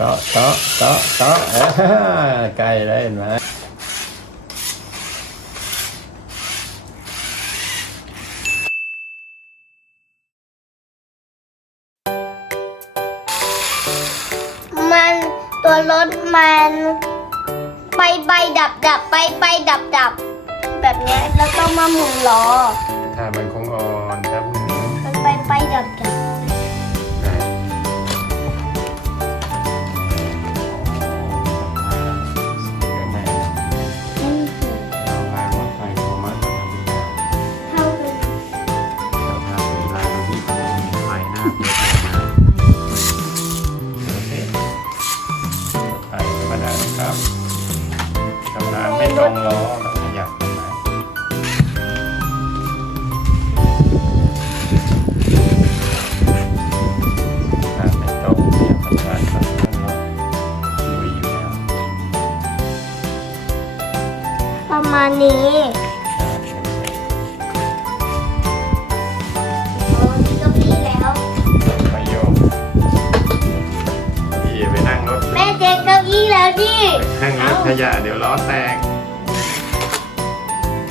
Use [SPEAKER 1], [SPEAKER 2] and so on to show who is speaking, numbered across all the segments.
[SPEAKER 1] ตาะตาะตาะตาะอ่าใกล้แล้เห็นไหม
[SPEAKER 2] มันตัวรถมัน ไปไปดับดับไปไปดับดับแบบเนี้ยแล้วก็มาหมุนล้อ
[SPEAKER 1] ถ้ามันคงอ่อนครับ นี้โอ้นี่
[SPEAKER 2] ก็พี่แล้ว
[SPEAKER 1] ไปโยกพี่ไปนั่งรถ
[SPEAKER 2] แม่เจ๊เก้าอี้แล้วดิ
[SPEAKER 1] ไปนั่งรถขยะเดี๋ยวล้อแตก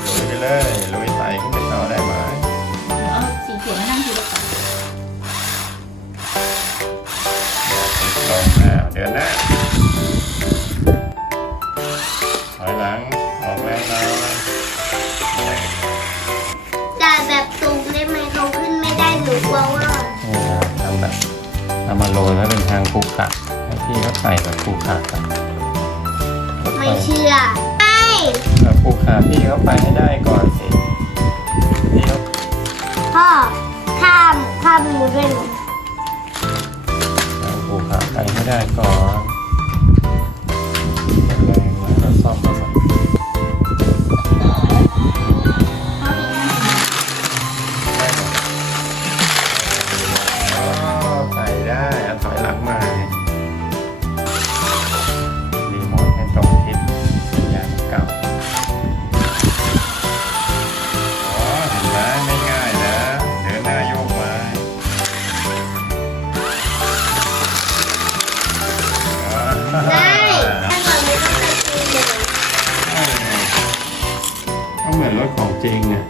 [SPEAKER 1] ลุยไปเลยลุยไต่ขึ้นไปต่อได้ไหม
[SPEAKER 3] เอาสีเขียวมานั่งทีละฝั่ง
[SPEAKER 1] ลงแล้วเดือนหน้า ทำมาโรยแล้วเป็นทางภูเขาให้พี่เขาใส่แบบภูเขากัน
[SPEAKER 2] ไม่เชื่อไม่
[SPEAKER 1] แบบภูเขาพี่เขาไปให้ได้ก่อนสิพี่เขา
[SPEAKER 2] พ่อข้ามข้ามหนูด้วยหนู
[SPEAKER 1] ทางภูเขาไปให้ได้ก่อนแรงแล้วเราซ่อม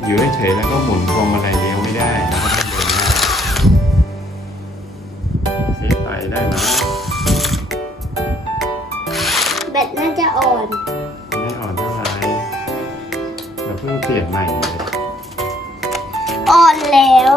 [SPEAKER 1] อะอ
[SPEAKER 2] ยู่
[SPEAKER 1] เฉยๆแล้วก็หมุนพวงมาลัยเลี้ยวไม่ได้แล้วก็ต้องเดินหน้าสีไตได้ไหม
[SPEAKER 2] แบตน่าจะอ่อน
[SPEAKER 1] ไม่อ่อนเท่าไหร่เดี๋ยวเพิ่งเปลี่ยนใหม่เลย
[SPEAKER 2] อ่อนแล้ว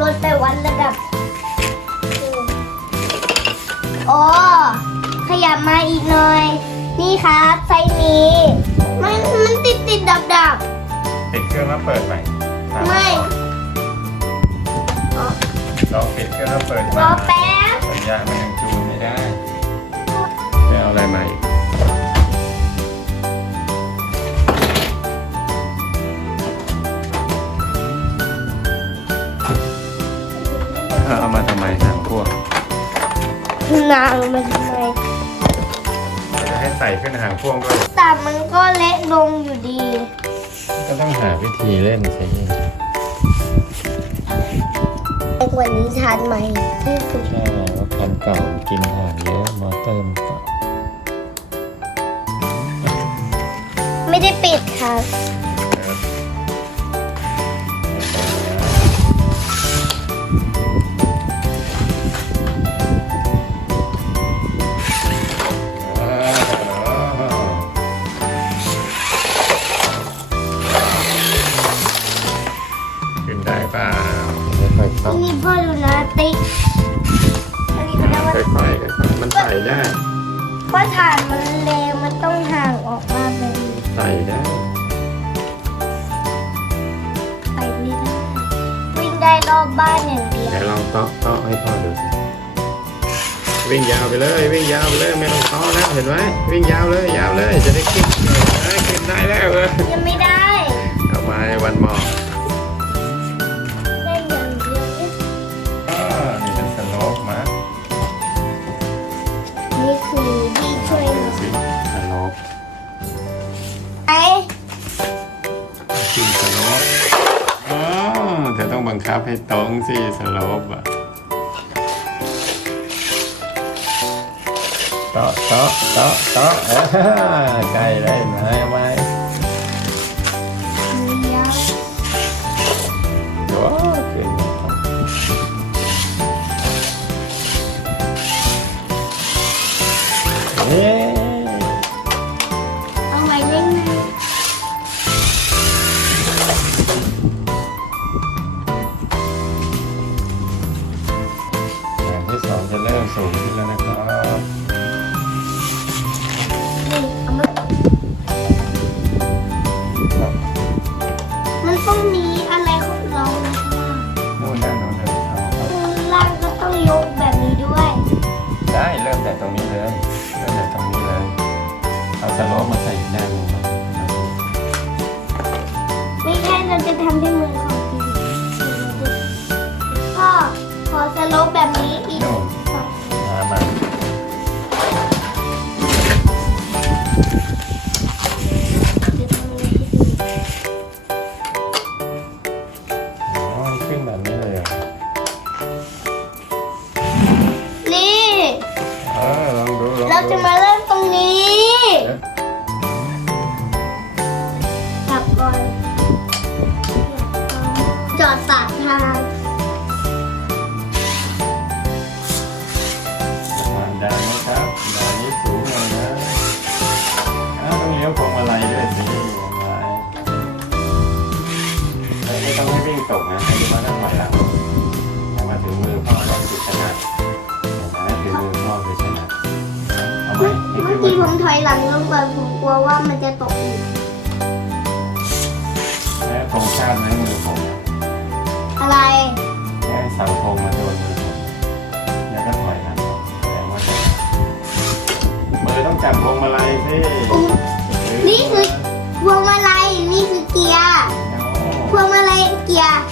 [SPEAKER 2] รถไปวัดระดับอ๋อขยับมาอีกหน่อย นี่ครับไซส์นี้มันมันติดติดดับดับ
[SPEAKER 1] ปิดเครื่องแล้วเปิดใหม่ครับ
[SPEAKER 2] ไม่
[SPEAKER 1] ลองปิดเครื่องแล้วเปิดให
[SPEAKER 2] ร
[SPEAKER 1] ม่
[SPEAKER 2] อแป๊บ
[SPEAKER 1] สัญญาณมันยังจูนไม่ได้จะเอาอะไรใหม่เอา
[SPEAKER 2] นางมันทำไม
[SPEAKER 1] จะให้ใส่ขึ้นหางพ่วงด้วย
[SPEAKER 2] แต่มันก็เละลงอยู่ดี
[SPEAKER 1] ก็ต้องหาวิธีเล่นสิ
[SPEAKER 2] ไอ้กว่านี้ทานไหมที่สุด
[SPEAKER 1] ใช่ว่าคันเก่ากินหางเยอะมอเตอร์มันเก่า
[SPEAKER 2] ไม่ได้ปิดค่ะ บบ้านอย่างเดียว
[SPEAKER 1] ไหนลองเตาะเตาะให้พ่อดูสิวิ่งยาวไปเลยวิ่งยาวไปเลยไม่ต้องเตาะแล้วเห็นไหมวิ่งยาวเลยยาวเลยจะได้ขึ้นเออขึ้นได้แล้วเออ
[SPEAKER 2] ยังไม่ได้
[SPEAKER 1] เอามาวันมอ ให้ตรงสิสโลปอะเตาะเตาะ ต้องให้
[SPEAKER 2] วิ่งตกนะ
[SPEAKER 1] ให้ดูว่าถ้าถอยหลังให้มาถึงมือพ่อเราคือชนะเห็นไหมถึงมือพ่อคือชนะเอาไหม
[SPEAKER 2] เมื่อ
[SPEAKER 1] นี่
[SPEAKER 2] เมื่อ
[SPEAKER 1] คือ
[SPEAKER 2] กี้ผมถอยหลังลงไปผมกลัวว่ามันจะตกอีก
[SPEAKER 1] แม่ตรงชาติไหมมือผมนะ
[SPEAKER 2] อะไร
[SPEAKER 1] แค่เสาธงมาโดนมือผมแล้วก็ถอยหลังแสดงว่าจะมือต้องจับพวงมาลัยสิ
[SPEAKER 2] อุ๊ยนี่คือพวงมาลัยนี่คือเกียร์พ วงมาลัยเกียร์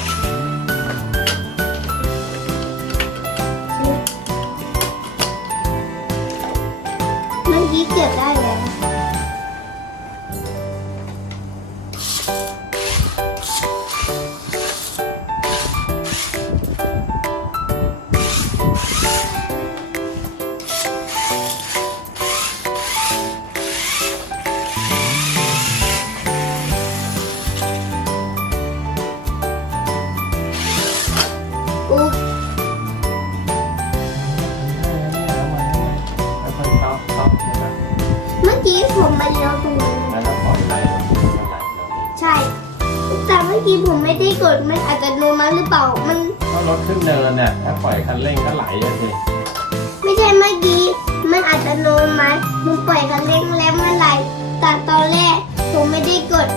[SPEAKER 2] เมื่อกี้เกือบได้ มมาเลี้ยวตรงนี้
[SPEAKER 1] แล้วก็ปล่อยไหลลงไปไหลลง
[SPEAKER 2] ใช่ แต่เมื่อกี้ผมไม่ได้กดมันอาจจะโนมัติหรือเปล่ามัน
[SPEAKER 1] ก็รถขึ้นเนินน่ะถ้าปล่อยคันเร่งก็ไหลอะสิ
[SPEAKER 2] ไม่ใช่เมื่อกี้มันอาจจะโนมัติผมปล่อยคันเร่งแล้วเมื่อไหร่แต่ตอนแรกผมไม่ได้กด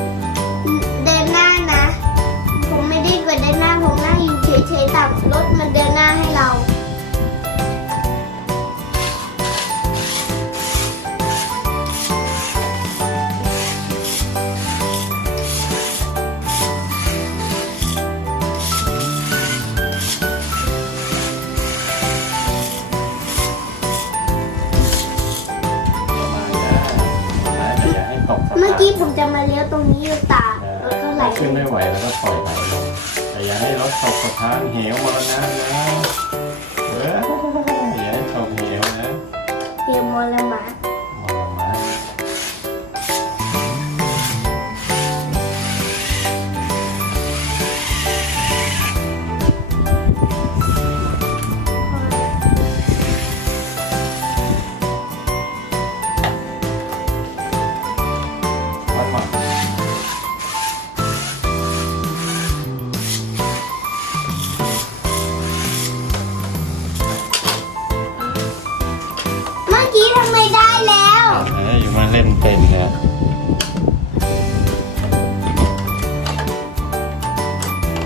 [SPEAKER 2] จะมาเลี้ยวตรงนี้อยู่ตารถก็ไหล
[SPEAKER 1] ขึ้นไม่ไหวแล้วก็ปล่อยไหลลงแต่อย่าให้รถตกสะพานเหวมรณะนะเอออย่าให้ตกเหวนะ
[SPEAKER 2] เดี๋ยวมลมะ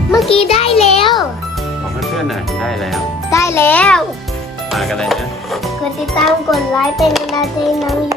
[SPEAKER 2] เมื่อกี้ได้แล้ว
[SPEAKER 1] บอกเพื่อนๆหน่อยได้แล้ว
[SPEAKER 2] ได้แล้ว
[SPEAKER 1] มากันเลยนะ
[SPEAKER 2] กดติดตามกดไลค์เป็นกำลังใจให้น้องยู